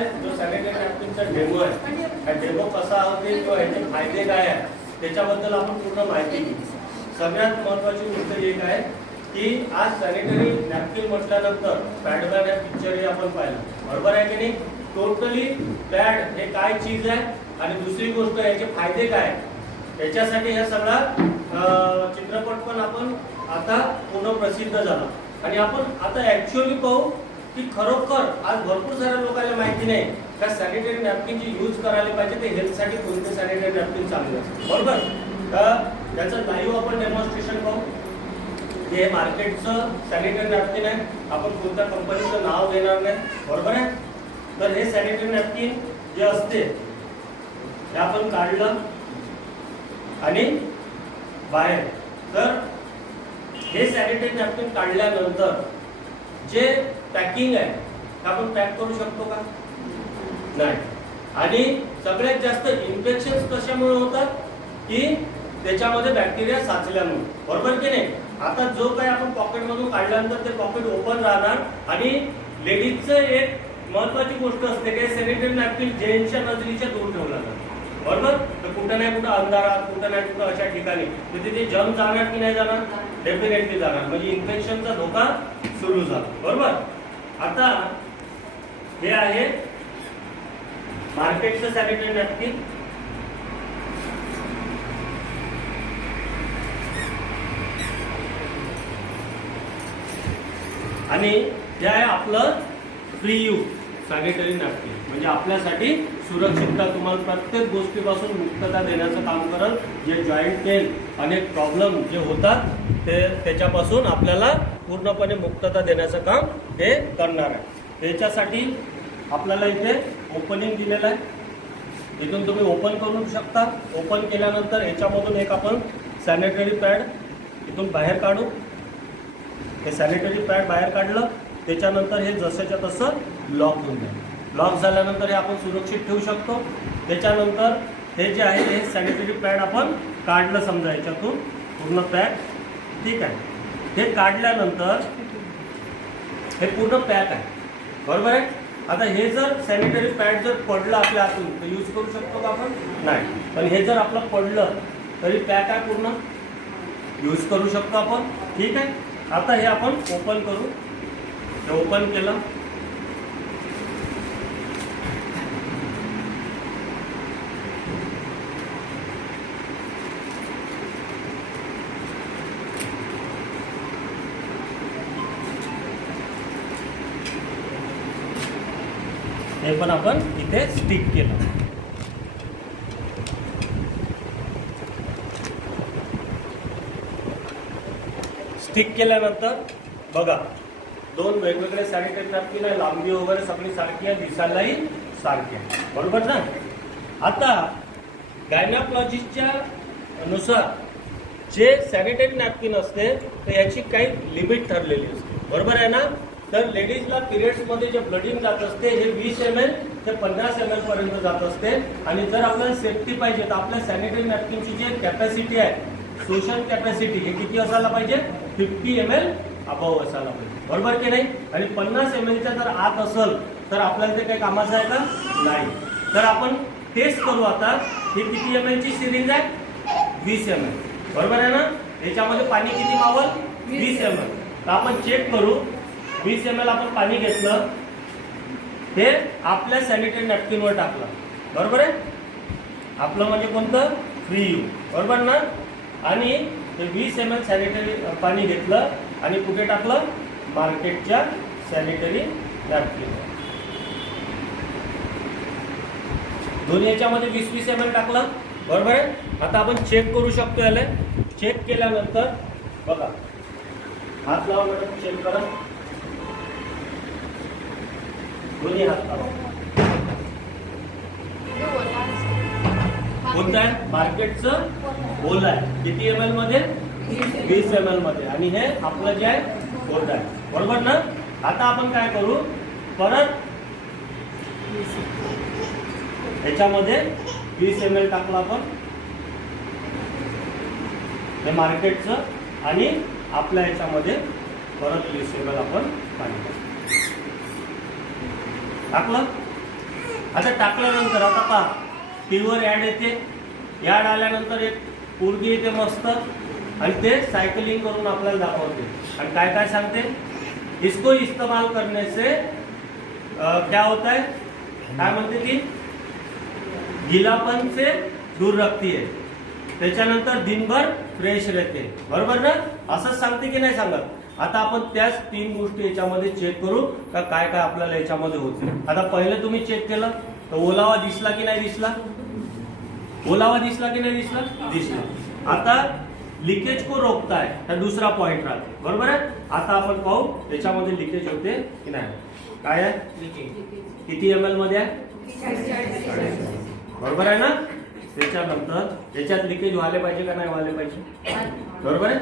जो sanitary नॅपकिनचा demo आहे, हा डेमो कसा होते किंवा ह्याचे फायदे काय आहे त्याच्याबद्दल आपण पूर्ण माहिती घेऊ. सगळ्यात महत्त्वाची गोष्ट एक आहे की आज सॅनिटरी नॅपकिन म्हटल्यानंतर पॅडमॅन या पिक्चरही आपण पाहिलं, बरोबर आहे की नाही. टोटली पॅड हे काय चीज आहे आणि दुसरी गोष्ट याचे फायदे काय, याच्यासाठी हा सगळा चित्रपट पण आपण आता पूर्ण प्रसिद्ध झाला. आणि आपण आता ऍक्च्युअली पाहू की खरोखर आज भरपूर साऱ्या लोकांना माहिती नाही का सॅनिटरी नॅपकिनची यूज करायला पाहिजे, ते हेल्थसाठी कोणते सॅनिटरी नॅपकिन चांगले असतात, बरोबर. तर त्याचं लाईव्ह आपण डेमॉन्स्ट्रेशन पाहू. हे मार्केटचं सॅनिटरी नॅपकिन आहे, आपण कोणत्या कंपनीचं नाव घेणार नाही, बरोबर आहे. तर हे सॅनिटरी नॅपकिन जे असते हे आपण काढलं आणि बाहेर, तर हे सॅनिटरी नॅपकिन काढल्यानंतर जे पॅकिंग आहे ते आपण पॅक करू शकतो का, नाही. आणि सगळ्यात जास्त इन्फेक्शन कशामुळे होतात की त्याच्यामध्ये बॅक्टेरिया साचल्यामुळे, बरोबर की नाही. आता जो काही आपण पॉकेटमधून काढल्यानंतर ते पॉकेट ओपन राहणार आणि लेडीजचं एक महत्वाची गोष्ट असते की सॅनिटरी नॅपकिन जेंट्सच्या नजरेच्या दूर ठेवला जातो, बरोबर. तर कुठं नाही कुठं अंधारात, कुठं नाही कुठं अशा ठिकाणी तर तिथे जर्म जाणार की नाही जाणार, डेफिनेटली जाणार, म्हणजे इन्फेक्शनचा धोका सुरू झाला, बरोबर. आता हे आहे मार्केटचं सॅनिटरी नॅपकिन. आणि हे आहे आपलं फ्री यूज सॅनिटरी नॅपकिन, म्हणजे आपल्यासाठी सुरक्षितता, तुम्हाला प्रत्येक गोष्टीपासून मुक्तता देण्याचं काम करत. जे जॉईंट पेन अनेक प्रॉब्लेम जे होतात त्याच्यापासून आपल्याला पूर्णपणे मुक्तता देण्याचं काम हे करणार आहे. त्याच्यासाठी आपल्याला इथे ओपनिंग दिलेलं आहे, इथून तुम्ही ओपन करू शकता. ओपन केल्यानंतर याच्यामधून एक आपण सॅनिटरी पॅड इथून बाहेर काढू. हे सॅनिटरी पॅड बाहेर काढलं, त्याच्यानंतर हे जसंच्या तसं लॉक होऊन जाईल. लॉक झाल्यानंतर हे आपण सुरक्षित ठेवू शकतो. त्याच्यानंतर हे जे आहे हे सॅनिटरी पॅड आपण काढलं, समजा याच्यातून पूर्ण पॅक, ठीक आहे. हे काढल्यानंतर हे पूर्ण पॅक आहे, बरोबर आहे. आता हे जर सॅनिटरी पॅड जर पडलं आपल्या हातून तर यूज करू शकतो का आपण, नाही. पण हे जर आपलं पडलं तरी पॅक आहे, पूर्ण यूज करू शकतो आपण, ठीक आहे. आता हे आपण ओपन करू. हे ओपन केलं, हे पण आपण इथे स्टिक केलं. स्टिक केल्यानंतर बघा दोन वेगवेगळे सॅनिटरी नॅपकिन आहे, लांबी वगैरे सगळी सारखी आहे, दिसायलाही सारखी आहे, बरोबर ना. आता गायनॉकॉलॉजिस्टच्या नुसार जे सॅनिटरी नॅपकिन असते तर याची काही लिमिट ठरलेली असते, बरोबर आहे ना. तर लेडीजला पिरियड्समध्ये जे ब्लडिंग जात असते हे 20 ml ते 50 ml पर्यंत जात असते. आणि जर आपल्याला सेफ्टी पाहिजे तर आपल्या सॅनिटरी नॅपकिनची जी कॅपॅसिटी आहे, शोषण कॅपॅसिटी, हे किती असायला पाहिजे, 50 ml अबाव असायला पाहिजे, बरोबर की नाही. आणि 50 mlच्या जर आत असेल तर आपल्याला ते काही कामाचं आहे का, नाही. तर आपण टेस्ट करू आता. ही किती ml ची सिरिंज आहे, 20 ml, बरोबर आहे ना. याच्यामध्ये पाणी किती मावल, 20 ml. तर आपण चेक करू. 20 ml आपण पाणी घेतलं, हे आपल्या सॅनिटरी नॅपकिनवर टाकलं, बरोबर आहे. आपलं म्हणजे कोणतं, फ्री यूज, बरोबर ना. आणि हे 20 ml सॅनिटरी पाणी घेतलं आणि कुठे टाकलं, मार्केटच्या सॅनिटरी नॅपकिनवर. दोन्ही याच्यामध्ये 20-20 ml टाकलं, बरोबर आहे. आता आपण चेक करू शकतो याला. चेक केल्यानंतर बघा, हात लावा मॅडम, चेक करा. दोन्ही हात लावा. कोणतं आहे, मार्केटचं ओला आहे. किती ml मध्ये, 20 ml मध्ये. आणि हे आपलं जे आहे कोल्ड आहे, बरोबर ना. आता आपण काय करू, परत ह्याच्यामध्ये 20 ml टाकलं आपण, हे मार्केटचं. आणि आपल्या ह्याच्यामध्ये परत 20 ml आपण पाणी टाकलं. आता टाकल्यानंतर आता पहा टीव्हीवर ॲड येते, ॲड आल्यानंतर एक पोरगी येते मस्त आणि ते सायकलिंग करून आपल्याला दाखवते आणि काय काय सांगते, इसको इस्तेमाल करने से क्या होता है, काय म्हणते ती, गीलापन से दूर रखती है, त्याच्यानंतर दिनभर फ्रेश रहते, बरोबर ना, असंच सांगते की नाही सांगत. आता आपण त्याच 3 गोष्टी याच्यामध्ये चेक करू का काय काय आपल्याला याच्यामध्ये होते. आता पहिले तुम्ही चेक केलं तर ओलावा दिसला की नाही दिसला, ओलावा दिसला की नाही दिसला, दिसला. आता लिकेज को रोखता है हा दुसरा पॉइंट राहतो, बरोबर आहे. आता आपण पाहू त्याच्यामध्ये लिकेज होते की नाही. काय आहे, किती ml मध्ये आहे, बरोबर आहे ना. त्याच्यानंतर याच्यात लिकेज व्हायला पाहिजे का नाही व्हायला पाहिजे, बरोबर आहे.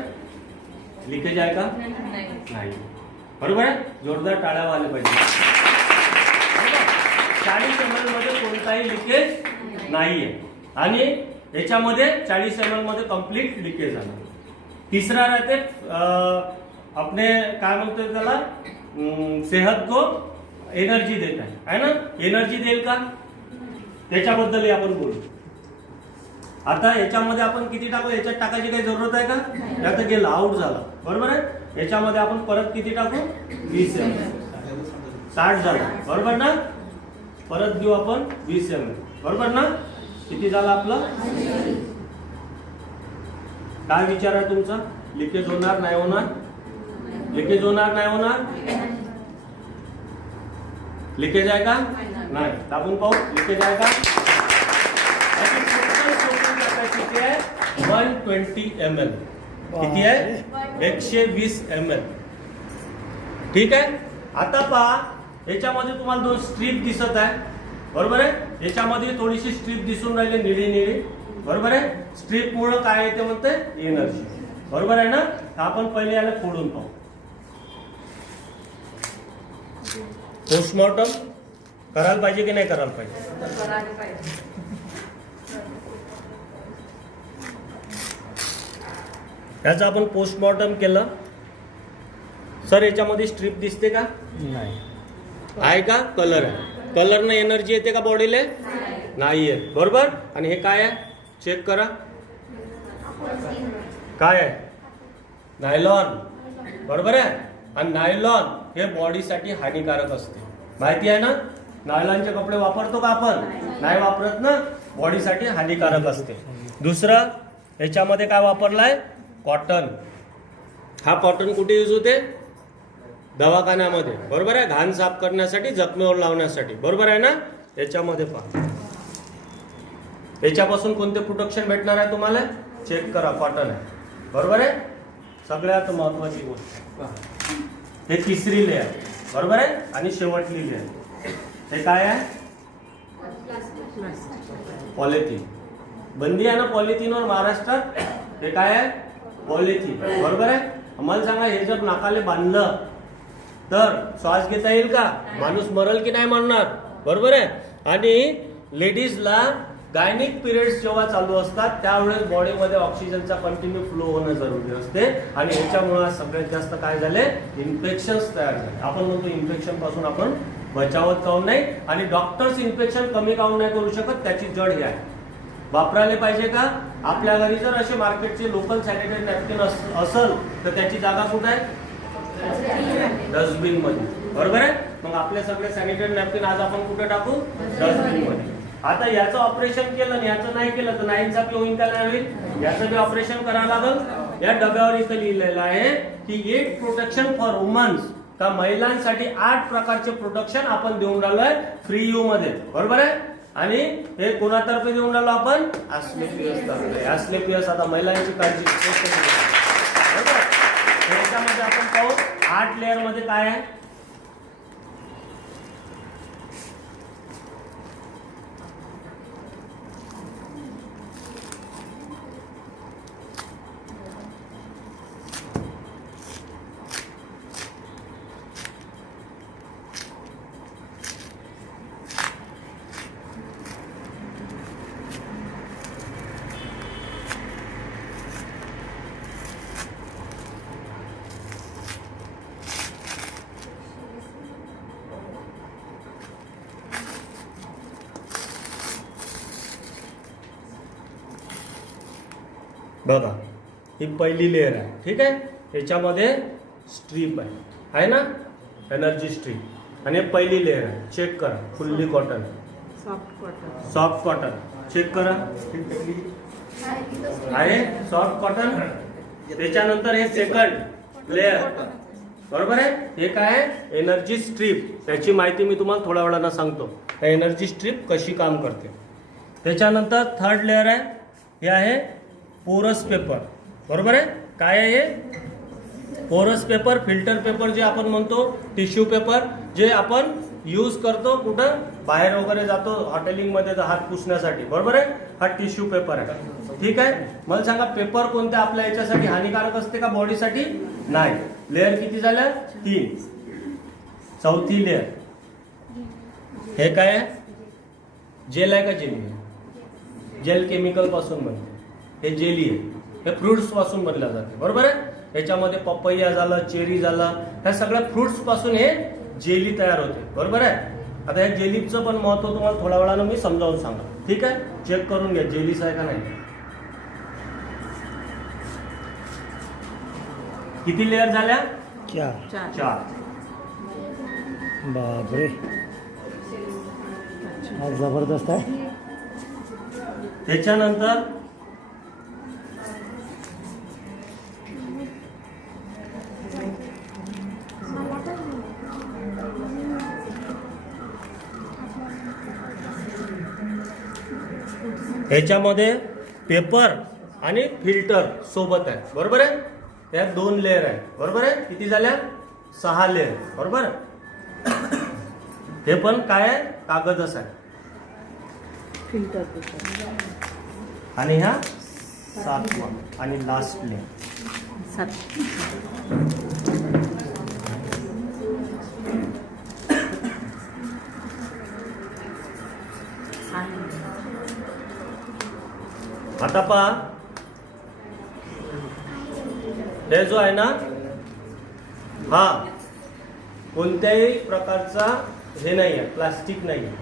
लिकेज आहे का नाही, बरोबर आहे. जोरदार टाळ्या व्हायला पाहिजे. 40 ml मध्ये कोणताही लिकेज नाहीये आणि याच्यामध्ये 40 ml मध्ये कंप्लीट लिकेज झालं. तिसरा राहते अपने काय म्हणतो त्याला, सेहत को एनर्जी देत आहे ना, एनर्जी देईल का त्याच्याबद्दल आपण बोलू. आता याच्यामध्ये आपण किती टाकू, याच्यात टाकायची काही जरूरत आहे का, आता गेला आउट झाला, बरोबर आहे. याच्यामध्ये आपण परत किती टाकू, 20 ml, 60 झाला, बरोबर ना. परत घेऊ आपण 20 ml, बरोबर ना. किती झाला आपलं, काय विचार आहे तुमचा, लिकेज होणार नाही होणार, लिकेज होणार नाही होणार, लिकेज आहे का नाही, आपण पाहू लिकेज आहे का. कॅपॅसिटी आहे 120 ml, किती आहे 120 ml, ठीक आहे. आता पहा याच्यामध्ये तुम्हाला 2 स्ट्रीप दिसत आहे, बरोबर आहे. याच्यामध्ये थोडीशी स्ट्रीप दिसून राहिली निळी निळी, बरोबर आहे. स्ट्रीप मुळे काय येते म्हणते, एनर्जी, बरोबर आहे ना. आपण पहिले याला फोडून पाहू. पोस्टमॉर्टम करायला पाहिजे की नाही करायला पाहिजे, याचं आपण पोस्टमॉर्टम केलं. सर याच्यामध्ये स्ट्रीप दिसते का नाही, आहे का, कलर आहे, कलरने एनर्जी येते का बॉडीला, नाही येत, बरोबर. आणि हे काय आहे चेक करा, काय आहे, नायलॉन, बरोबर आहे. आणि नायलॉन हे बॉडीसाठी हानिकारक असते, माहिती आहे ना. नायलॉनचे कपडे वापरतो का आपण, नाही वापरत ना, बॉडीसाठी हानिकारक असते. दुसरं याच्यामध्ये काय वापरलाय, कॉटन. हा कॉटन कुठे यूज होते, दवाखान्यामध्ये, बरोबर आहे. घाण साफ करण्यासाठी, जखमेवर लावण्यासाठी, बरोबर आहे ना. याच्यामध्ये पहा याच्यापासून कोणते प्रोटेक्शन भेटणार आहे तुम्हाला, चेक करा, कॉटन आहे, बरोबर आहे. सगळ्यात महत्वाची गोष्ट हे तिसरी लेअर, बरोबर आहे. आणि शेवटली लेअर हे काय आहे, पॉलिथिन. बंदी आहे ना पॉलिथिनवर महाराष्ट्रात, हे काय आहे, पॉलिथिन, बरोबर आहे. आम्हाला सांगा हे जर नाकाले बांधलं तर श्वास घेता येईल का, माणूस मरल की नाही मरणार, बरोबर आहे. आणि लेडीजला गायनिक पिरियड्स जेव्हा चालू असतात त्यावेळेस बॉडीमध्ये ऑक्सिजनचा कंटिन्यू फ्लो होणं जरुरी असते आणि याच्यामुळे सगळ्यात जास्त काय झाले, इन्फेक्शन्स तयार झाले. आपण म्हणतो इन्फेक्शन पासून आपण बचावत काऊन नाही, आणि डॉक्टर्स इन्फेक्शन कमी काऊन नाही करू शकत, त्याची जड हे आहे. वापरायला पाहिजे का, आपल्या घरी जर असे मार्केटचे लोकल सॅनिटरी नॅपकिन असेल तर त्याची जागा कुठे आहे, डस्टबिन मध्ये, बरोबर आहे. मग आपले सगळे सॅनिटरी नॅपकिन आज आपण कुठे टाकू, डस्टबिन मध्ये. आता याचं ऑपरेशन केलं आणि याचं नाही केलं तर नाईनचा पी होईल का नाही होईल, याचं बी ऑपरेशन करावं लागल. या डब्यावर इथं लिहिलेलं आहे की 8 प्रोटेक्शन फॉर वुमन्स, का महिलांसाठी 8 प्रकारचे प्रोटेक्शन आपण देऊन राहिलोय फ्री यू मध्ये, बरोबर आहे. आणि हे कोणातर्फे देऊन राहिलो आपण, ॲस्क्लेपियस तर्फे. ॲस्क्लेपियस आता महिलांची काळजी, बरोबर. याच्यामध्ये आपण पाहू 8 लेअर मध्ये काय आहे. बघा ही पहिली लेअर आहे, ठीक आहे. याच्यामध्ये स्ट्रीप आहे ना, एनर्जी स्ट्रीप. आणि पहिली लेअर आहे, चेक करा, fully cotton, soft cotton. Check करा आहे सॉफ्ट कॉटन. त्याच्यानंतर हे सेकंड लेअर, बरोबर आहे. हे काय आहे, एनर्जी स्ट्रीप. त्याची माहिती मी तुम्हाला थोड्या वेळानं सांगतो, एनर्जी स्ट्रीप कशी काम करते. त्याच्यानंतर थर्ड लेअर आहे, हे आहे पोरस पेपर, बरोबर आहे. काय आहे हे पोरस पेपर, फिल्टर पेपर जे आपण म्हणतो, टिश्यू पेपर जे आपण यूज करतो कुठं बाहेर वगैरे जातो हॉटेलिंग मध्ये हात पुसण्यासाठी, बरोबर आहे. हा टिश्यू पेपर आहे, ठीक आहे. मला सांगा पेपर कोणत्या आपल्या याच्यासाठी हानिकारक असते का बॉडीसाठी? नाही. लेअर किती झाल्या? 3. चौथी लेअर हे काय आहे, जेल आहे का जेली आहे? जेल केमिकल पासून बनते, हे जेली आहे. हे फ्रुट्स पासून बनल्या जाते, बरोबर आहे. याच्यामध्ये पपैया झालं, चेरी झालं, ह्या सगळ्या फ्रुट्स पासून हे जेली तयार होते, बरोबर आहे. आता ह्या जेलीचं पण महत्व तुम्हाला थोड्या वेळानं मी समजावून सांगा, ठीक आहे. चेक करून घ्या जेलीच आहे का नाही. किती लेअर झाल्या? 4. बापरे, हा जबरदस्त आहे. त्याच्यानंतर ह्याच्यामध्ये पेपर आणि फिल्टर सोबत आहे, बरोबर आहे. त्यात 2 लेअर आहे, बरोबर आहे. किती झाल्या? 6 लेअर, बरोबर. हे पण काय आहे, कागदच आहे. फिल्टर पेपर आणि ह्या 7वा आणि लास्ट लेअर. आता पहा, हे जो आहे ना, हा कोणत्याही प्रकारचा हे नाही आहे, प्लास्टिक नाही आहे,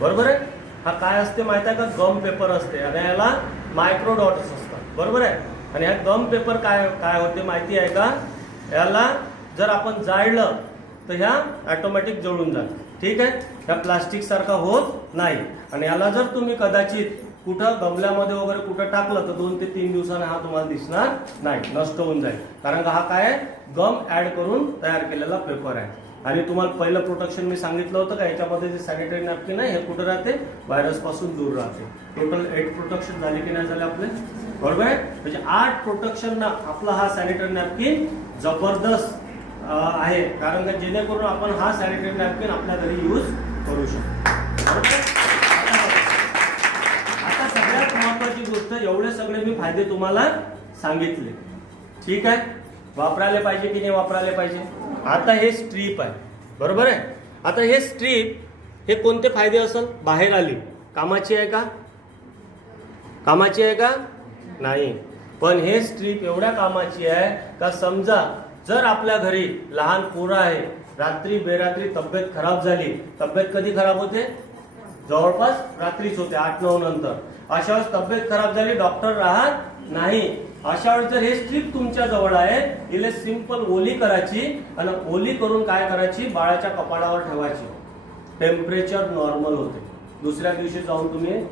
बरोबर आहे. हा काय असते माहिती आहे का? गम पेपर असते आणि याला मायक्रो डॉट्स असतात, बरोबर आहे. आणि हा गम पेपर काय काय होते माहिती आहे का? याला जर आपण जाळलं तर ह्या ऑटोमॅटिक जळून जातात, ठीक आहे. ह्या प्लास्टिक सारखा होत नाही. आणि याला जर तुम्ही कदाचित कुठं गमल्यामध्ये वगैरे कुठं टाकलं तर 2 ते 3 दिवसाने हा तुम्हाला दिसणार नाही, नष्ट होऊन जाईल. कारण का हा काय आहे, गम ऍड करून तयार केलेला पेपर आहे. आणि तुम्हाला पहिलं प्रोटेक्शन मी सांगितलं होतं का, याच्यामध्ये जे सॅनिटरी नॅपकिन आहे हे कुठं राहते, व्हायरस पासून दूर राहते. टोटल 8 प्रोटेक्शन झाले की नाही झाले आपले, बरोबर आहे. म्हणजे 8 प्रोटेक्शन ना आपला हा सॅनिटरी नॅपकिन जबरदस्त आहे. कारण का जेणेकरून आपण हा सॅनिटरी नॅपकिन आपल्या घरी यूज करू शकतो, बरोबर. सगळ्यात महत्वाची गोष्ट, एवढे सगळे मी फायदे तुम्हाला सांगितले, ठीक आहे. वापरायला पाहिजे की नाही वापरायला पाहिजे. आता हे स्ट्रीप आहे, बरोबर आहे. आता हे स्ट्रीप हे कोणते फायदे असेल, बाहेर आली कामाची आहे का? कामाची आहे का? नाही. पण हे स्ट्रीप एवढ्या कामाची आहे का, समजा जर आपल्या घरी लहान पोरं आहे, रात्री बेरात्री तब्येत खराब झाली. तब्येत कधी खराब होते? जवळपास रात्रीच होते, 8-9 नंतर. अशा वेळेस तब्येत खराब झाली, डॉक्टर राहत नाही. अशा वेळेस जर हे स्ट्रीप तुमच्या जवळ आहे, इले सिंपल ओली करायची आणि ओली करून काय करायची, बाळाच्या कपाळावर ठेवायची. टेम्परेचर नॉर्मल होते. दुसऱ्या दिवशी जाऊन तुम्ही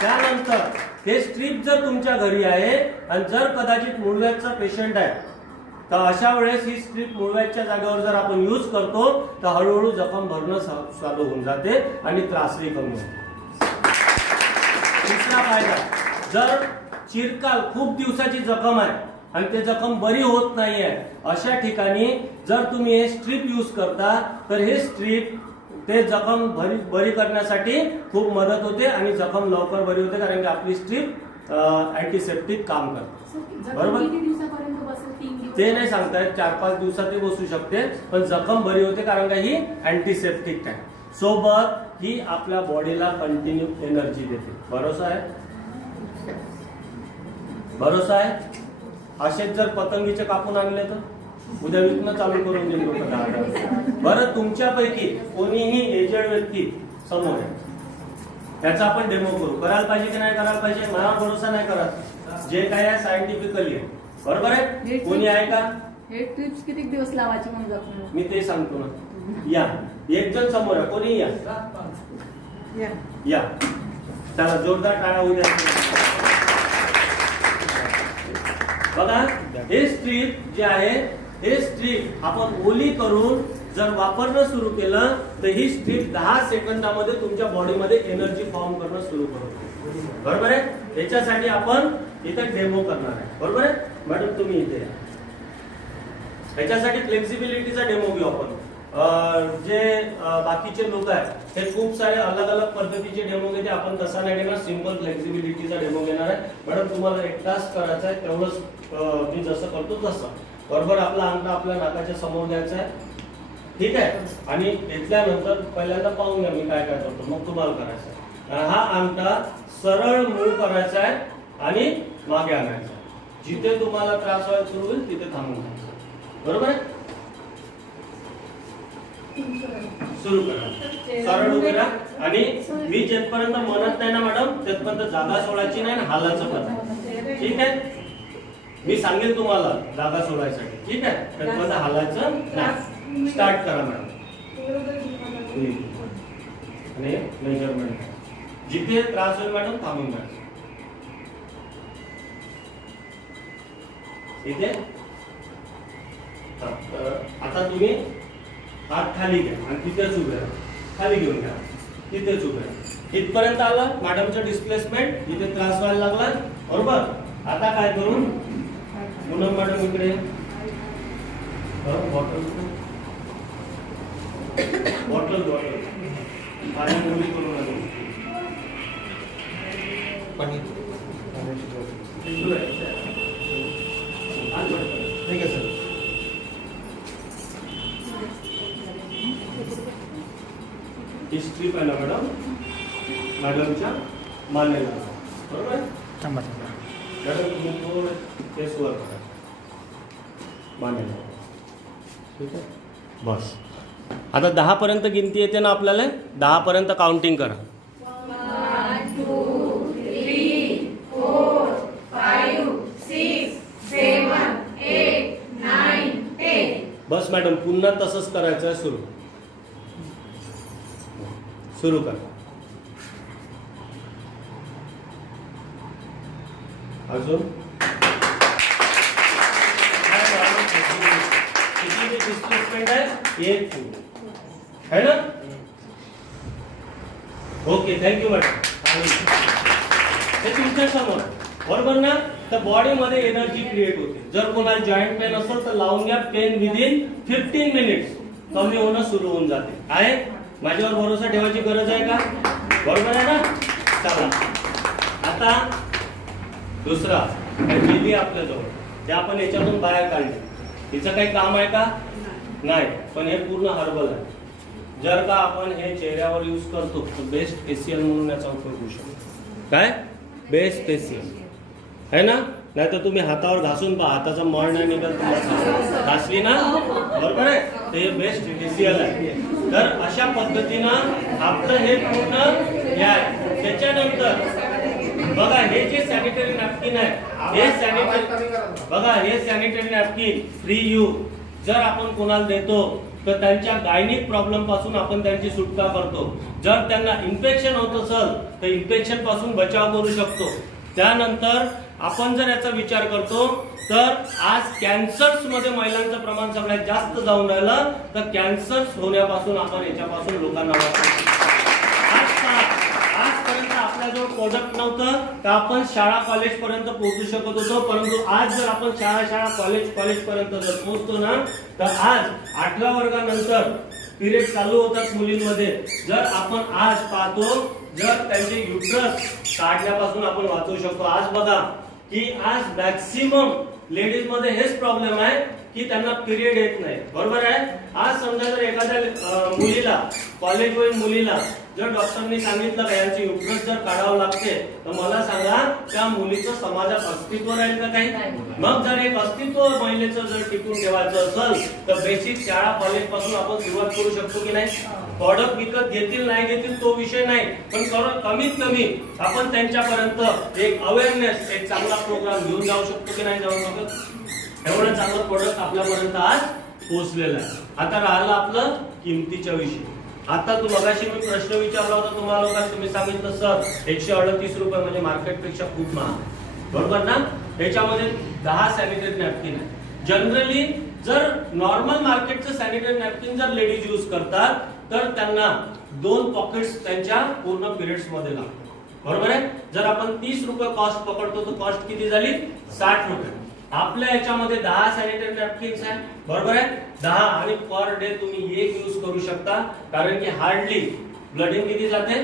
त्यानंतर हे स्ट्रीप जर तुमच्या घरी आहे आणि जर कदाचित मुळव्याधीचा पेशंट आहे तर अशा वेळेस ही स्ट्रीप मुळव्याधीच्या जागेवर जर आपण यूज करतो तर हळूहळू जखम भरणं चालू होऊन जाते आणि त्रासही कमी होतो. दुसरा फायदा, जर चिरकाल खूप दिवसाची जखम आहे आणि ते जखम बरी होत नाहीये, अशा ठिकाणी जर तुम्ही हे स्ट्रीप यूज करता तर हे स्ट्रीप ते जखम बरी करण्यासाठी खूप मदत होते आणि जखम लवकर बरी होते. कारण की आपली स्ट्रीप अँटीसेप्टिक काम करते, बरोबर. ते नाही सांगतायत, 4-5 दिवसात ते बसू शकते, पण जखम बरी होते कारण का ही अँटीसेप्टिक आहे. सोबत ही आपल्या बॉडीला कंटिन्यू एनर्जी देते. भरोसा आहे? भरोसा आहे? असेच जर पतंगीचे कापून आणले तर उद्या विकणं चालू करून देईल लोक 10,000. बरं, तुमच्यापैकी कोणीही एजेड व्यक्ती समोर आहे, त्याचा आपण डेमो करू. करायला पाहिजे की नाही करायला पाहिजे? मला भरोसा नाही करत. जे काय आहे सायंटिफिकली आहे. बरोबर आहे? कोणी आहे का? हे ट्रिप्स किती दिवस लावायचे म्हणजे आपण? मी ते सांगतो ना. या एक जण समोर आहे. कोणी या या चला जोरदार टाळ्या होऊ द्या. बघा हे स्ट्रीप जे आहे हे स्ट्रीप आपण ओली करून जर वापरणं सुरू केलं तर ही स्ट्रीप 10 सेकंदामध्ये तुमच्या बॉडीमध्ये एनर्जी फॉर्म करणं सुरू करतो. बरोबर आहे? याच्यासाठी आपण इथे डेमो करणार आहे. बरोबर आहे मॅडम? तुम्ही इथे या. याच्यासाठी फ्लेक्सिबिलिटीचा डेमो घेऊ आपण. जे बाकीचे लोक आहेत हे खूप सारे अलग अलग पद्धतीचे डेमो घेते. आपण तसा नाही घेणार, सिंपल फ्लेक्सिबिलिटीचा डेमो घेणार आहे. मॅडम तुम्हाला एक तास करायचा आहे, तेवढंच मी जसं करतो तसं. बरोबर? आपला अंगठा आपल्या नाकाच्या समोर द्यायचा आहे. ठीक आहे? आणि घेतल्यानंतर पहिल्यांदा पाहून घ्या मी काय काय करतो, मग तुम्हाला करायचं आहे. हा अंगठा सरळ मूव करायचा आहे आणि मागे आणायचा. जिथे तुम्हाला त्रास व्हायला सुरू होईल तिथे थांबून घ्यायचं. बरोबर आहे? सुरू करा. सरळ उभे राहा आणि मी जेथपर्यंत म्हणत नाही ना मॅडम तेथपर्यंत जागा सोडायची नाही, हालायचं पण. ठीक आहे? मी सांगेल तुम्हाला जागा सोडायसाठी. ठीक आहे? तेथपर्यंत हालायचं नाही. स्टार्ट करा मॅडम. आणि मेजरमेंट जिथे त्रास होईल मॅडम थांबून घ्या. इथे आता तुम्ही हात खाली घ्या आणि तिथेच उभे राहा. खाली घेऊन घ्या, तिथेच उभे राहा. इथपर्यंत आला मॅडमचं डिस्प्लेसमेंट. इथे त्रास व्हायला लागला. बरोबर? आता काय करू? पूनम मॅडम इकडे बॉटल बॉटल बॉटल पाणी मुली करू नका. ठीक आहे सर. ही स्ट्रीप आहे ना मॅडम मॅडमच्या मानेला. बरोबर? मॅडम तुम्ही थोडं केस वर करा मानेला. ठीक आहे? बस. आता 10 पर्यंत गिनती येते ना आपल्याला. 10 पर्यंत काउंटिंग करा. 1 2 3 4 5 6 7 8 9 10. बस मॅडम पुन्हा तसंच करायचं आहे. सुरू सुरू करा. अजून किती डिस्प्लेसमेंट आहे? 1 है ना? Okay thank you madam. हे तुमच्या समोर. बरोबर ना? तर बॉडीमध्ये एनर्जी क्रिएट होते. जर कोणाला जॉईंट पेन असेल तर लावून घ्या. पेन विदिन 15 मिनिट्स कमी होणं सुरू होऊन जाते. आहे? माझ्यावर भरोसा ठेवायची गरज आहे का? बरोबर आहे ना? चला आता दुसरा मेली आपल्याजवळ ते आपण याच्यातून बाहेर काढले. हिचं काही काम आहे का? नाही. पण हे पूर्ण हर्बल आहे. जर का आपण हे चेहऱ्यावर यूज करतो तर बेस्ट फेशियल म्हणून याचा उपयोग होऊ शकतो. काय? बेस्ट फेशियल आहे ना? नाही तर तुम्ही हातावर घासून पहा, हाताचा मळ नाही निघत तुम्हाला. घासली ना? बरोबर आहे? ते बेस्ट फेशियल आहे. तर अशा पद्धतीनं आपलं हे पूर्ण हे आहे. त्याच्यानंतर बघा हे जे सॅनिटरी नॅपकिन आहे हे सॅनिटरी बघा हे सॅनिटरी नॅपकिन फ्री यूज जर आपण कोणाला देतो तर त्यांच्या गायनिक प्रॉब्लेम पासून आपण त्यांची सुटका करतो. जर त्यांना इन्फेक्शन होत असेल तर इन्फेक्शन पासून बचाव करू शकतो. त्यानंतर आपण जर याचा विचार करतो तर आज कॅन्सर्स मध्ये महिलांचं प्रमाण सगळ्यात जास्त जाऊन राहिलं. तर कॅन्सर्स होण्यापासून आपण याच्यापासून लोकांना वाचवतो. आजपर्यंत आपल्याजवळ प्रोडक्ट नव्हतं तर आपण शाळा कॉलेज पर्यंत पोहोचू शकत होतो. परंतु आज जर आपण शाळा कॉलेज पर्यंत जर पोहोचतो ना तर आज 8व्या वर्गानंतर पिरियड चालू होतात मुलींमध्ये. जर आपण आज पाहतो जर त्यांचे युट्रस काढण्यापासून आपण वाचवू शकतो. आज बघा की आज मॅक्सिमम लेडीज मध्ये हेच प्रॉब्लेम आहे की त्यांना पिरियड येत नाही. बरोबर आहे? आज समजा जर एखाद्या मुलीला, कॉलेज गोईंग मुलीला जर डॉक्टरनी सांगितलं का यांची युट्रस जर काढावं लागते, तर मला सांगा त्या मुलीचं समाजात अस्तित्व राहील का काही? मग जर एक अस्तित्व महिलेचं जर टिकून ठेवायचं असेल तर बेसिक शाळा कॉलेज पासून आपण सुरुवात करू शकतो की नाही? प्रॉडक्ट विकत घेतील नाही घेतील तो विषय नाही, पण कमीत कमी आपण त्यांच्यापर्यंत एक अवेअरनेस, एक चांगला प्रोग्राम घेऊन जाऊ शकतो की नाही जाऊ शकत? एवढं चांगलं प्रोडक्ट आपल्यापर्यंत आज पोहोचलेलं आहे. आता राहिलं आपलं किमतीच्या विषयी. आता तू मगाशी मी प्रश्न विचारला होता तुम्हाला लोकांना, तुम्ही सांगितलं सर 138 रुपये म्हणजे मार्केटपेक्षा खूप महाग, बरोबर ना? त्याच्यामध्ये 10 सॅनिटरी नॅपकिन आहे. जनरली जर नॉर्मल मार्केटचं सॅनिटरी नॅपकिन जर लेडीज यूज करतात तर त्यांना 2 पॉकेट्स त्यांच्या पूर्ण पिरियड्स मध्ये लागतात, बरोबर आहे? जर आपण 30 रुपये कॉस्ट पकडतो तर कॉस्ट किती झाली? 60 रुपये. आपल्या याच्यामध्ये 10 सॅनिटरी नॅपकिन्स आहे, बरोबर आहे? 10 आणि पर डे तुम्ही एक यूज करू शकता, कारण की हार्डली ब्लडिंग किती जाते?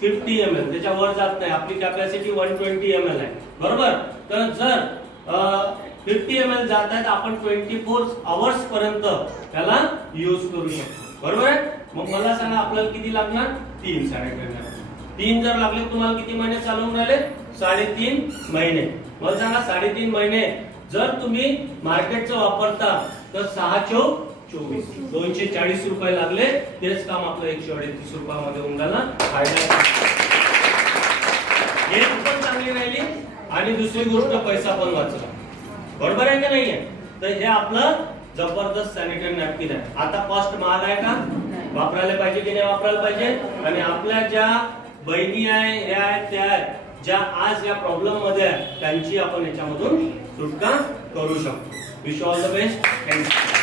50 ml, त्याच्यावर जात नाही. आपली कॅपॅसिटी 120 ml आहे, बरोबर? तर जर 50 ml जात आहे तर आपण 24 आवर्स पर्यंत त्याला यूज करू शकतो, बरोबर आहे? मग मला सांगा आपल्याला किती लागणार? 3 सॅनिटरी नॅपकिन. 3 जर लागले तुम्हाला किती महिने चालवून राहिले? 3.5 महिने. मला सांगा 3.5 महिने जर तुम्ही मार्केटचं वापरता तर 6 चौक 24, 240 रुपये लागले. तेच काम आपलं 138 रुपयामध्ये होऊन झालं. हे पण चांगली राहिली आणि दुसरी गोष्ट पैसा पण वाचला, बरोबर आहे का नाहीये? तर हे आपलं जबरदस्त सॅनिटरी नॅपकिन आहे. आता कॉस्ट महाग आहे का? वापरायला पाहिजे की नाही वापरायला पाहिजे? आणि आपल्या ज्या बहिणी आहे, ह्या आहेत, त्या आहेत, ज्या आज या प्रॉब्लेम मध्ये आहे, त्यांची आपण याच्यामधून सुटका करू शकतो. Wish all the best. Thank you.